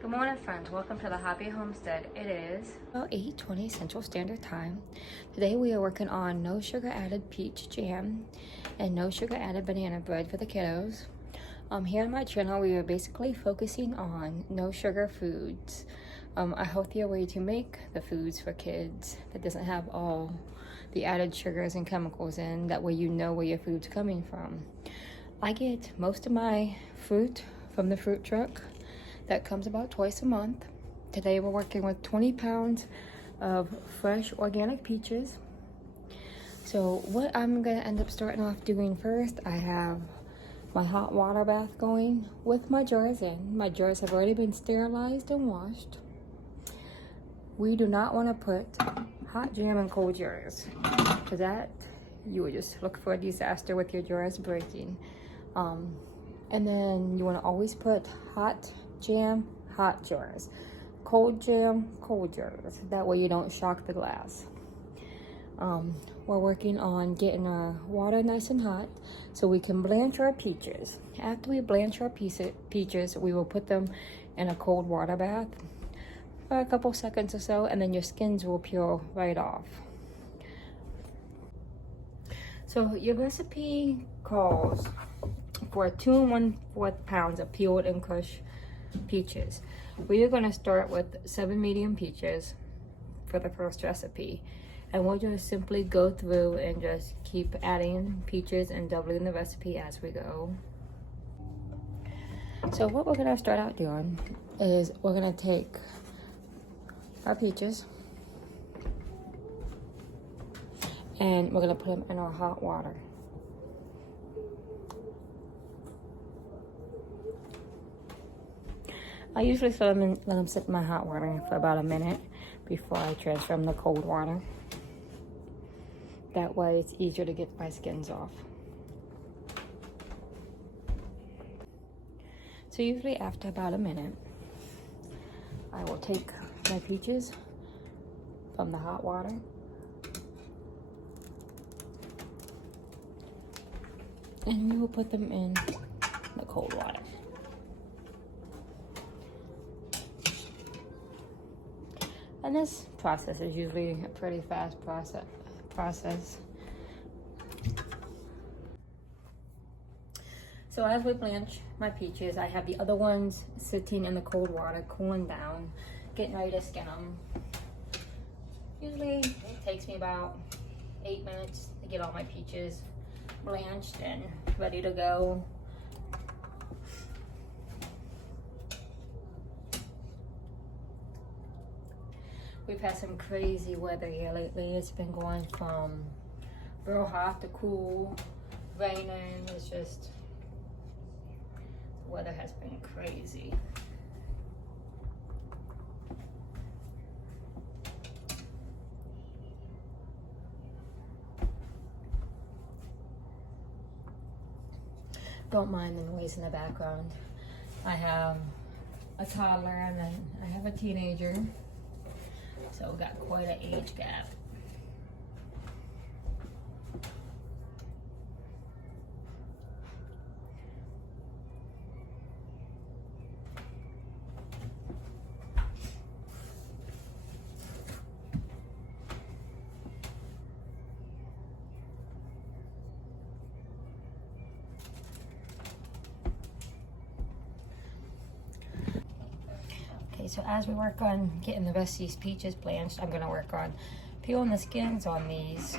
Good morning, friends. Welcome to the Hobby Homestead. It is About 8:20 Central Standard Time. Today we are working on no sugar added peach jam and no sugar added banana bread for the kiddos. Here on my channel we are basically focusing on no sugar foods, a healthier way to make the foods for kids that doesn't have all the added sugars and chemicals in. That way you know where your food's coming from. I get most of my fruit from the fruit truck that comes about twice a month. Today we're working with 20 pounds of fresh organic peaches. So what I'm gonna end up starting off doing first, I have my hot water bath going with my jars in. My jars have already been sterilized and washed. We do not want to put hot jam in cold jars, because that you would just look for a disaster with your jars breaking. And then you want to always put hot jam, hot jars. Cold jam, cold jars. That way you don't shock the glass. We're working on getting our water nice and hot so we can blanch our peaches. After we blanch our peaches, we will put them in a cold water bath for a couple seconds or so, and then your skins will peel right off. So your recipe calls for 2 1/4 pounds of peeled and crushed peaches. We are going to start with 7 medium peaches for the first recipe, and we'll just simply go through and just keep adding peaches and doubling the recipe as we go. So what we're going to start out doing is we're going to take our peaches and we're going to put them in our hot water. I usually let them sit in my hot water for about a minute before I transfer them to cold water. That way it's easier to get my skins off. So usually after about a minute, I will take my peaches from the hot water and we will put them in the cold water. And this process is usually a pretty fast process. So as we blanch my peaches, I have the other ones sitting in the cold water, cooling down, getting ready to skin them. Usually it takes me about 8 minutes to get all my peaches blanched and ready to go. We've had some crazy weather here lately. It's been going from real hot to cool, raining. It's just, the weather has been crazy. Don't mind the noise in the background. I have a toddler and then I have a teenager. So we got quite an age gap. So as we work on getting the rest of these peaches blanched, I'm going to work on peeling the skins on these.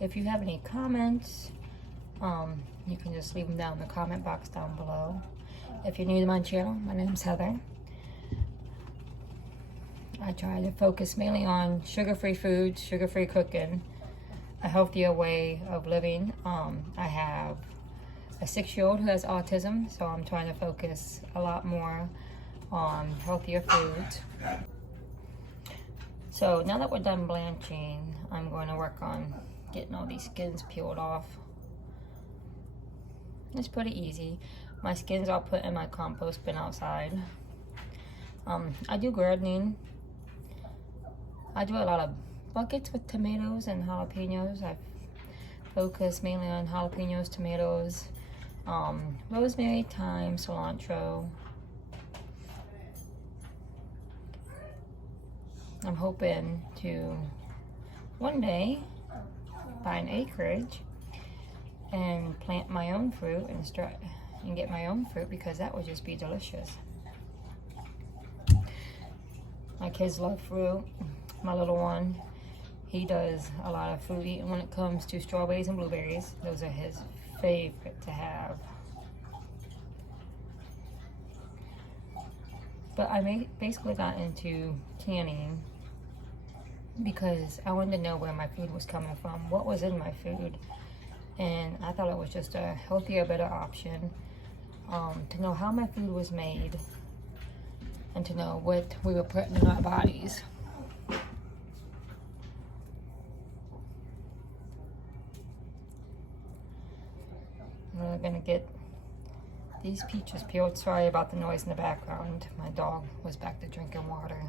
If you have any comments, you can just leave them down in the comment box down below. If you're new to my channel, my name's Heather. I try to focus mainly on sugar-free foods, sugar-free cooking, a healthier way of living. I have a 6-year-old who has autism, so I'm trying to focus a lot more on healthier foods. So now that we're done blanching, I'm going to work on getting all these skins peeled off. It's pretty easy. My skins I'll put in my compost bin outside. I do gardening. I do a lot of buckets with tomatoes and jalapenos. I focus mainly on jalapenos, tomatoes, rosemary, thyme, cilantro. I'm hoping to one day buy an acreage and plant my own fruit and get my own fruit, because that would just be delicious. My kids love fruit. My little one, he does a lot of fruit eating when it comes to strawberries and blueberries. Those are his favorite to have. But I basically got into canning because I wanted to know where my food was coming from, what was in my food. And I thought it was just a healthier, better option to know how my food was made and to know what we were putting in our bodies. We're gonna get these peaches peeled. Sorry about the noise in the background. My dog was back to drinking water.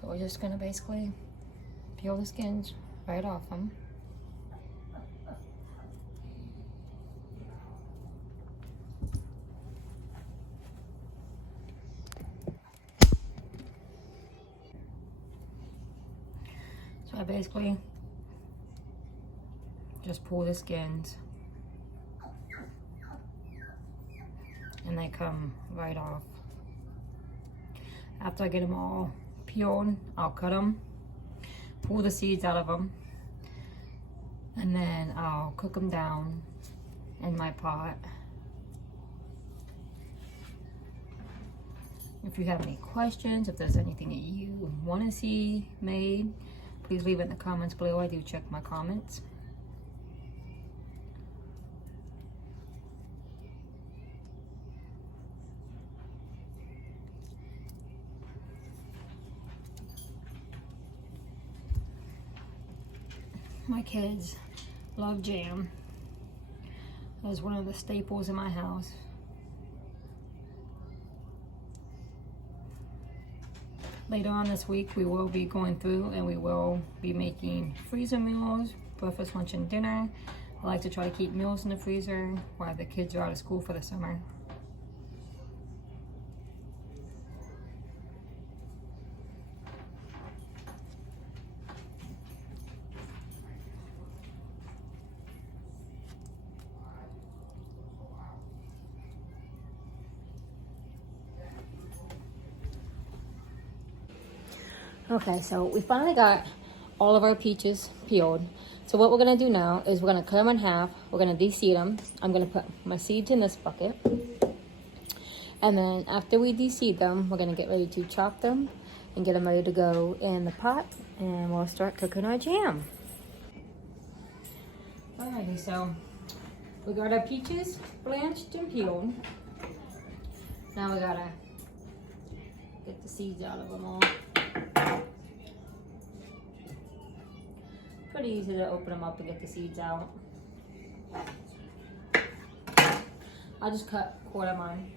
But we're just gonna basically peel the skins right off them. So I basically just pull the skins and they come right off. After I get them all peeled, I'll cut them, pull the seeds out of them, and then I'll cook them down in my pot. If you have any questions, if there's anything that you want to see made, please leave it in the comments below. I do check my comments. My kids love jam. That's one of the staples in my house. Later on this week, we will be going through and we will be making freezer meals, breakfast, lunch, and dinner. I like to try to keep meals in the freezer while the kids are out of school for the summer. Okay, so we finally got all of our peaches peeled. So what we're gonna do now is we're gonna cut them in half. We're gonna de-seed them. I'm gonna put my seeds in this bucket. And then after we de-seed them, we're gonna get ready to chop them and get them ready to go in the pot. And we'll start cooking our jam. Alrighty, so we got our peaches blanched and peeled. Now we gotta get the seeds out of them all. Pretty easy to open them up and get the seeds out. I'll just cut a quarter of mine.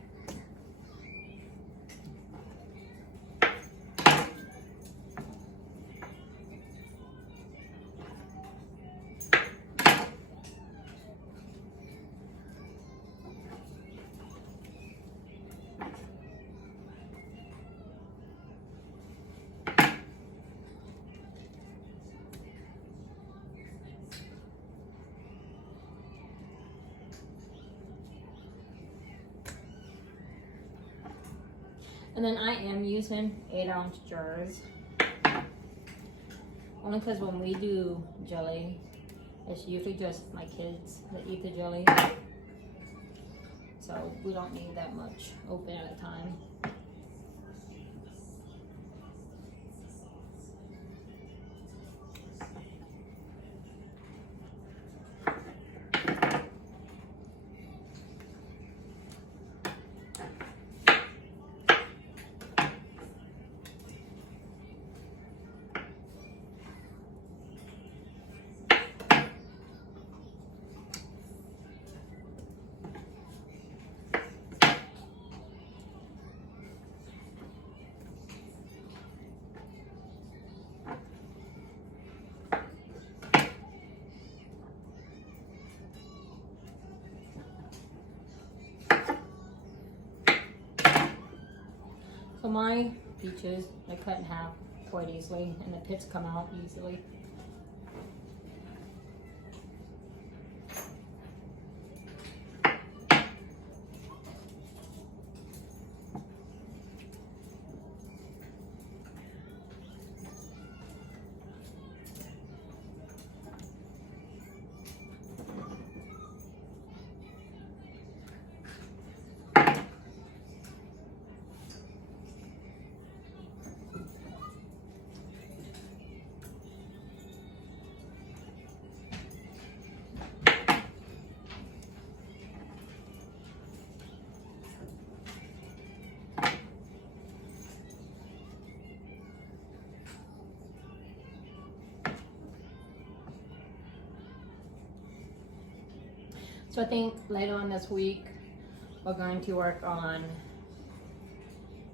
And then I am using 8-ounce jars. Only because when we do jelly, it's usually just my kids that eat the jelly. So we don't need that much open at a time. my peaches, I cut in half quite easily, and the pits come out easily. So I think later on this week, we're going to work on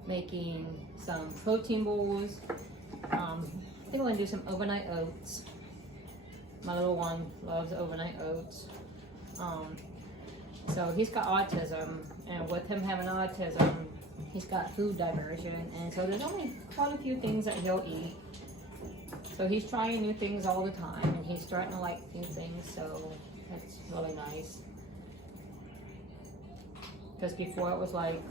making some protein bowls. I think we're gonna do some overnight oats. My little one loves overnight oats. So he's got autism, and with him having autism, he's got food diversion, and so there's only quite a few things that he'll eat. So he's trying new things all the time, and he's starting to like new things, so that's really nice. Because before it was like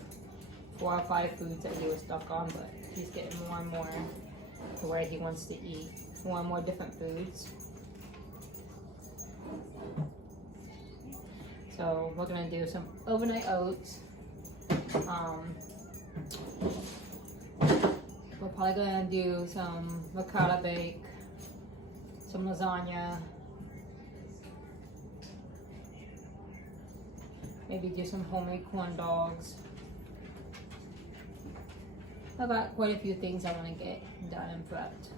4 or 5 foods that he was stuck on, but he's getting more and more to where he wants to eat more and more different foods. So we're gonna do some overnight oats. We're probably gonna do some ricotta bake, some lasagna, maybe do some homemade corn dogs. I've got quite a few things I want to get done and prepped.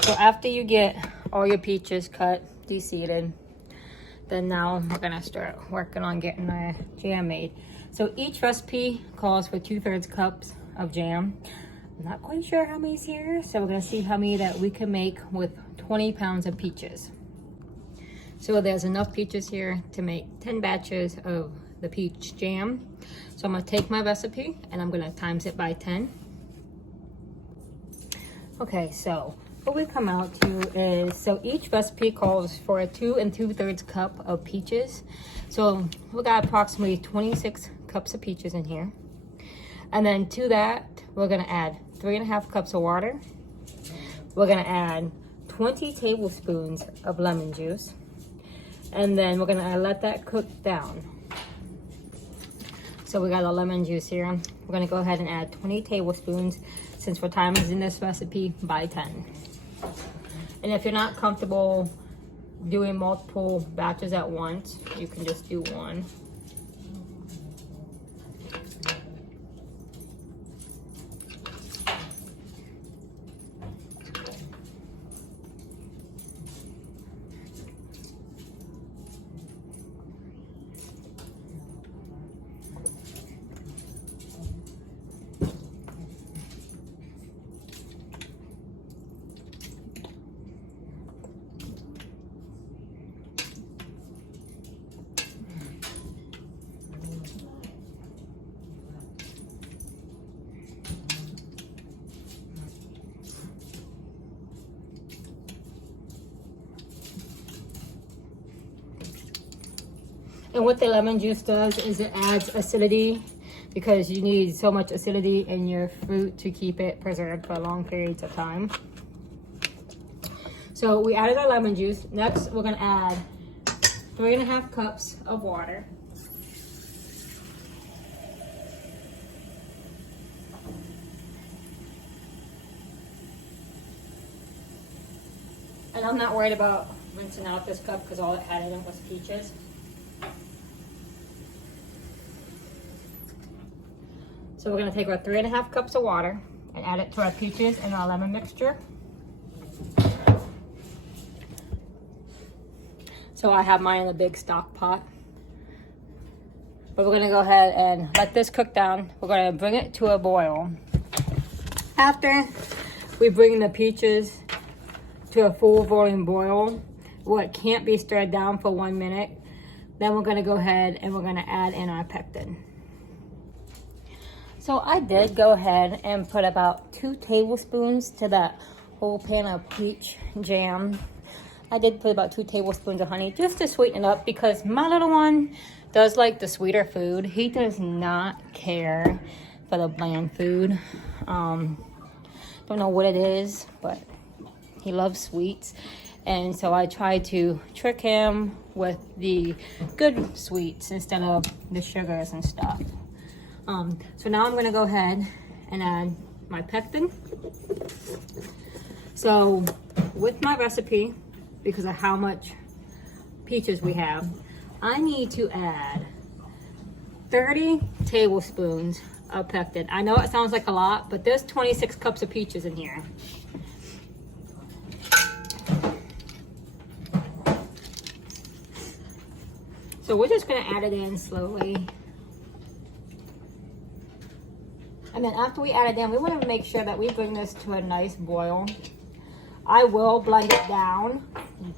So after you get all your peaches cut, de-seeded, then now we're gonna start working on getting the jam made. So each recipe calls for 2/3 cups of jam. I'm not quite sure how many's here, so we're gonna see how many that we can make with 20 pounds of peaches. So there's enough peaches here to make 10 batches of the peach jam. So I'm gonna take my recipe and I'm gonna times it by 10. Okay, so what we come out to is, so each recipe calls for a 2 2/3 cup of peaches. So we got approximately 26 cups of peaches in here. And then to that, we're gonna add 3.5 cups of water. We're gonna add 20 tablespoons of lemon juice. And then we're gonna let that cook down. So we got a lemon juice here. We're gonna go ahead and add 20 tablespoons since we're timing this recipe by 10. And if you're not comfortable doing multiple batches at once, you can just do one. And what the lemon juice does is it adds acidity, because you need so much acidity in your fruit to keep it preserved for long periods of time. So we added our lemon juice. Next, we're gonna add 3.5 cups of water. And I'm not worried about rinsing out this cup because all it had in it was peaches. So we're gonna take our 3.5 cups of water and add it to our peaches and our lemon mixture. So I have mine in a big stock pot. But we're gonna go ahead and let this cook down. We're gonna bring it to a boil. After we bring the peaches to a full boiling boil, what can't be stirred down for 1 minute. Then we're gonna go ahead and we're gonna add in our pectin. So I did go ahead and put about 2 tablespoons to that whole pan of peach jam. I did put about 2 tablespoons of honey just to sweeten it up because my little one does like the sweeter food. He does not care for the bland food. Don't know what it is, but he loves sweets. And so I try to trick him with the good sweets instead of the sugars and stuff. So now I'm gonna go ahead and add my pectin. So with my recipe, because of how much peaches we have, I need to add 30 tablespoons of pectin. I know it sounds like a lot, but there's 26 cups of peaches in here. So we're just gonna add it in slowly. And then after we add it in, we want to make sure that we bring this to a nice boil. I will blend it down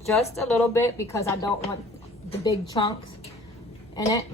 just a little bit because I don't want the big chunks in it.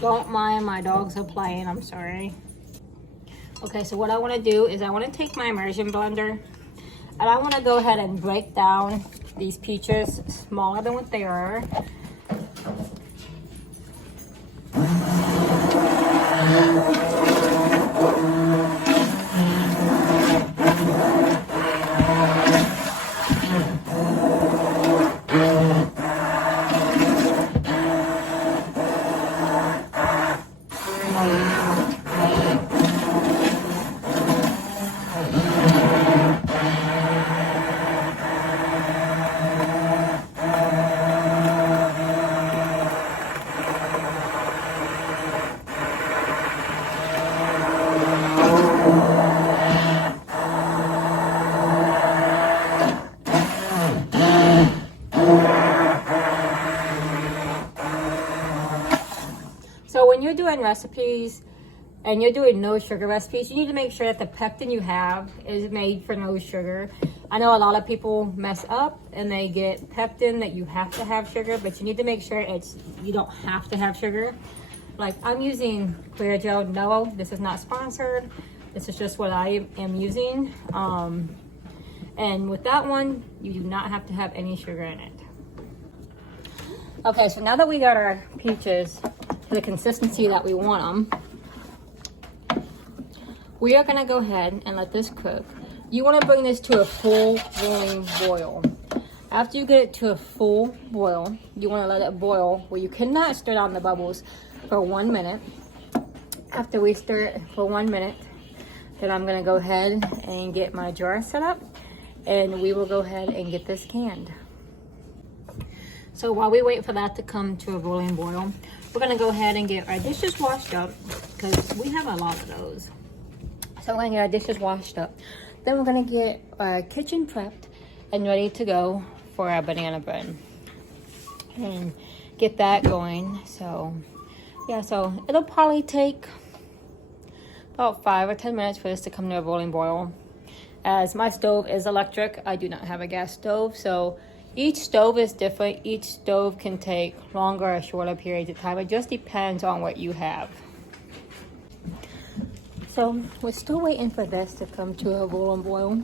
Don't mind, my dogs are playing, I'm sorry. Okay, so what I want to do is I want to take my immersion blender and I want to go ahead and break down these peaches smaller than what they are. So when you're doing recipes and you're doing no sugar recipes, you need to make sure that the pectin you have is made for no sugar. I know a lot of people mess up and they get pectin that you have to have sugar, but you need to make sure you don't have to have sugar. Like I'm using clear gel. No, this is not sponsored. This is just what I am using. And with that one, you do not have to have any sugar in it. Okay, so now that we got our peaches to the consistency that we want them, we are gonna go ahead and let this cook. You wanna bring this to a full rolling boil. After you get it to a full boil, you wanna let it boil where you cannot stir down the bubbles for 1 minute. After we stir it for 1 minute, then I'm gonna go ahead and get my jar set up and we will go ahead and get this canned. So while we wait for that to come to a rolling boil, we're gonna go ahead and get our dishes washed up because we have a lot of those. So we're gonna get our dishes washed up. Then we're gonna get our kitchen prepped and ready to go for our banana bread. And get that going. So yeah, so it'll probably take about 5 or 10 minutes for this to come to a rolling boil. As my stove is electric, I do not have a gas stove, so each stove is different. Each stove can take longer or shorter periods of time. It just depends on what you have. So we're still waiting for this to come to a rolling boil.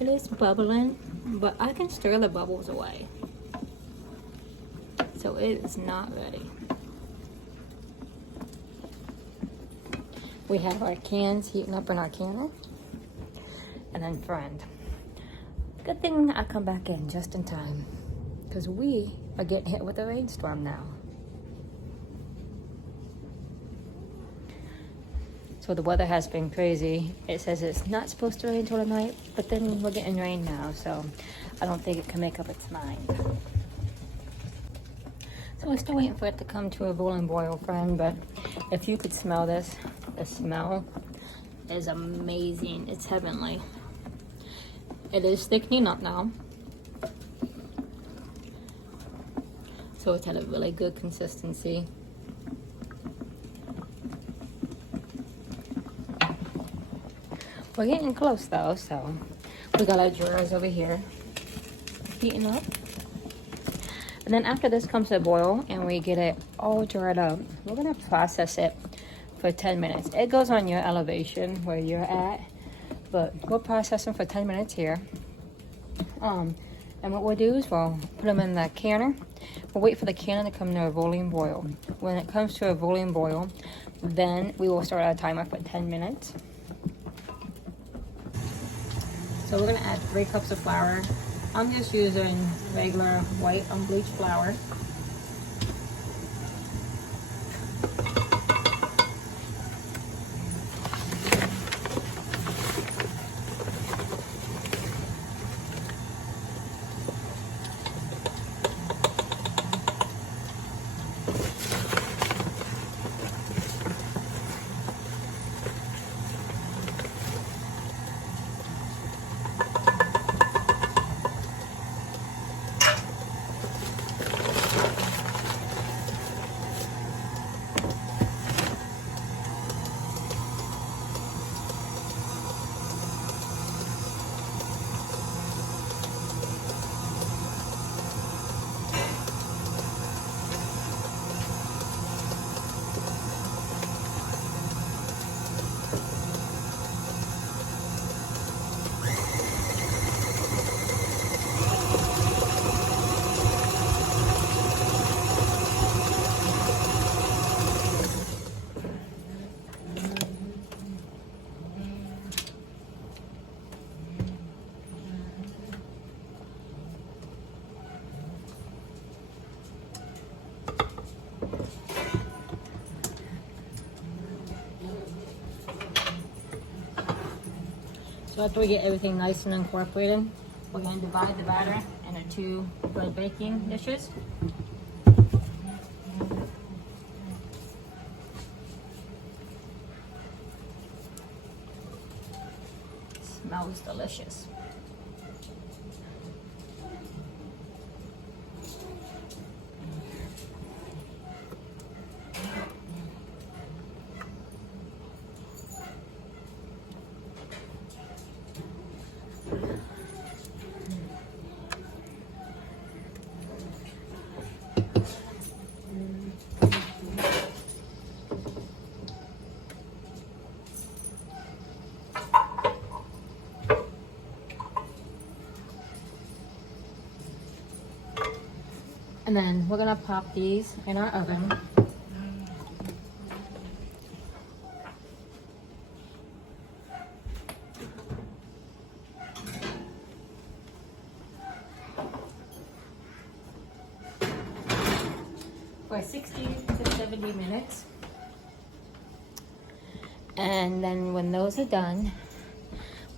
It is bubbling, but I can stir the bubbles away. So it is not ready. We have our cans heating up in our canner. And then friend. Good thing I come back in just in time because we are getting hit with a rainstorm now. So the weather has been crazy. It says it's not supposed to rain until tonight, but then we're getting rain now, so I don't think it can make up its mind. So we're still waiting for it to come to a boiling boil, friend, but if you could smell this, the smell is amazing. It's heavenly. It is thickening up now. So it's at a really good consistency. We're getting close though, so we got our drawers over here heating up. And then after this comes to a boil and we get it all dried up, we're gonna process it for 10 minutes. It goes on your elevation where you're at, but we'll process them for 10 minutes here. And what we'll do is we'll put them in the canner. We'll wait for the canner to come to a boiling boil. When it comes to a boiling boil, then we will start our timer for 10 minutes. So we're gonna add 3 cups of flour. I'm just using regular white unbleached flour. So after we get everything nice and incorporated, we're going to divide the batter into 2 bread baking dishes. Smells delicious. And then we're gonna pop these in our oven. For 60 to 70 minutes. And then when those are done,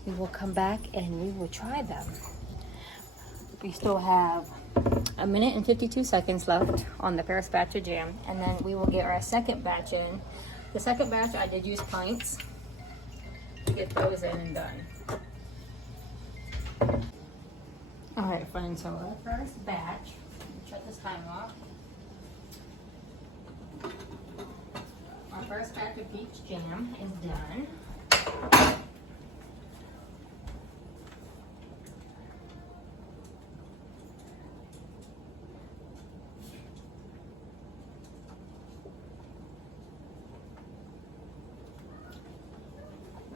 we will come back and we will try them. We still have 1 minute and 52 seconds left on the first batch of jam, and then we will get our second batch in. The second batch I did use pints to get those in and done. All right, friends, so our first batch, shut this timer off. Our first batch of peach jam is done.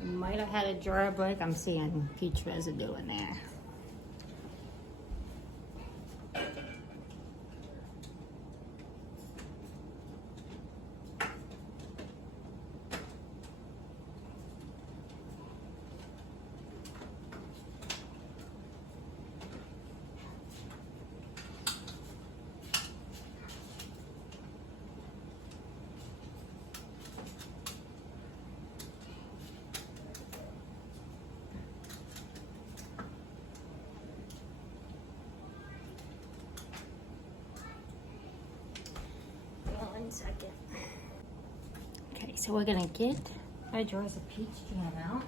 Might have had a jar break. I'm seeing peach residue in there. second. Okay, so we're gonna get our jars of peach jam out.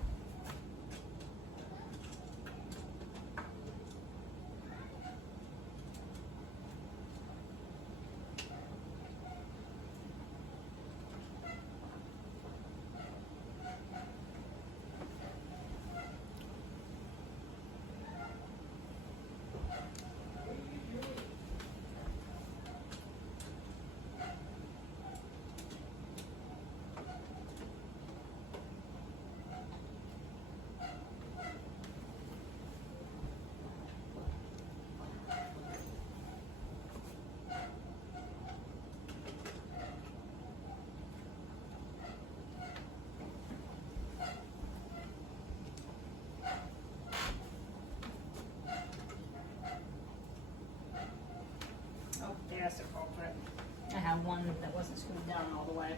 There's the culprit. I have one that wasn't screwed down all the way.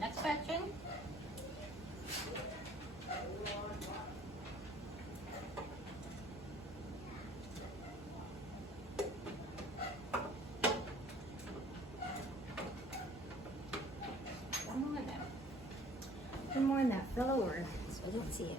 Next section. One more in that fell over, so I don't see it.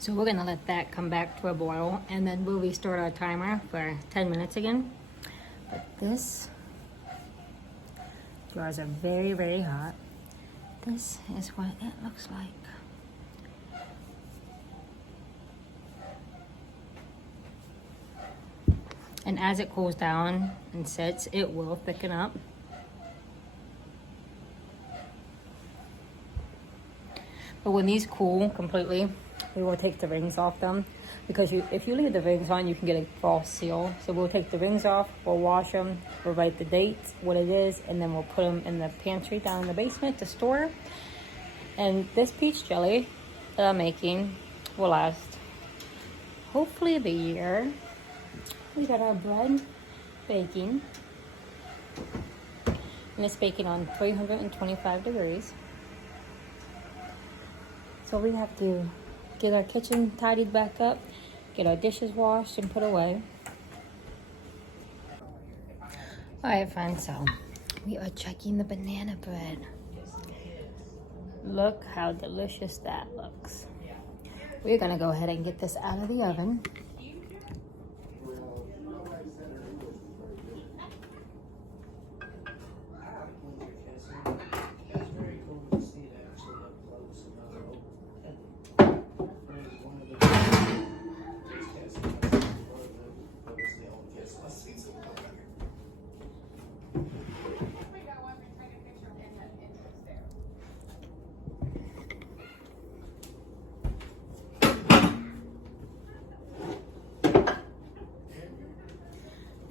So we're gonna let that come back to a boil, and then we'll restart our timer for 10 minutes again. But this jars are very, very hot. This is what it looks like. And as it cools down and sets, it will thicken up. But when these cool completely, we will take the rings off them, because if you leave the rings on, you can get a false seal. So we'll take the rings off, we'll wash them, we'll write the date, what it is, and then we'll put them in the pantry down in the basement to store. And this peach jelly that I'm making will last hopefully the year. We got our bread baking, and it's baking on 325 degrees. So we have to get our kitchen tidied back up, get our dishes washed and put away. All right, friends, so we are checking the banana bread. Look how delicious that looks. We're gonna go ahead and get this out of the oven.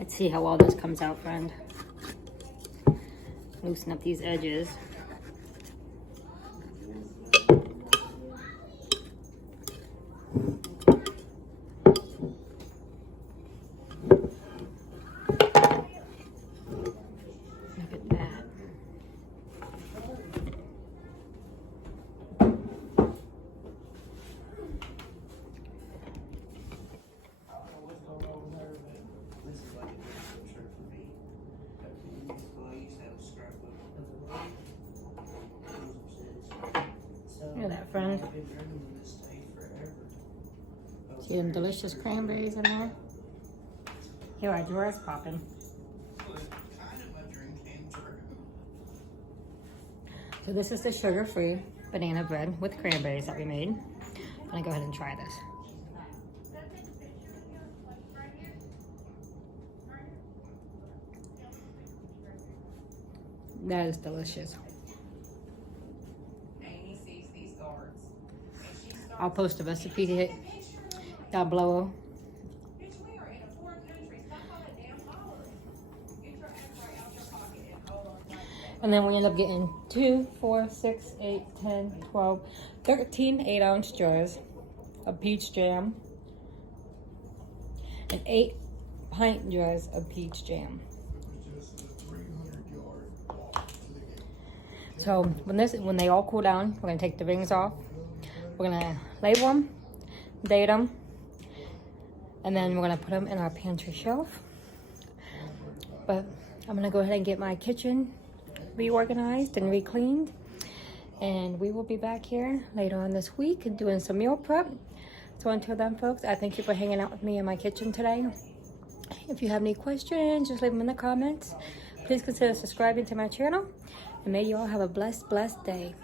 Let's see how well this comes out, friend. Loosen up these edges. Look at that. Look at that, friend. See them delicious cranberries in there? Here, our drawer's popping. So this is the sugar-free banana bread with cranberries that we made. I'm gonna go ahead and try this. That is delicious. I'll post a recipe down below. And then we end up getting 2, 4, 6, 8, 10, 12, 13 8-ounce jars of peach jam and 8 pint jars of peach jam. So when they all cool down, we're gonna take the rings off. We're gonna label them, date them, and then we're gonna put them in our pantry shelf. But I'm gonna go ahead and get my kitchen reorganized and re-cleaned, and we will be back here later on this week and doing some meal prep. So until then, folks, I thank you for hanging out with me in my kitchen today. If you have any questions, just leave them in the comments. Please consider subscribing to my channel, and may you all have a blessed day.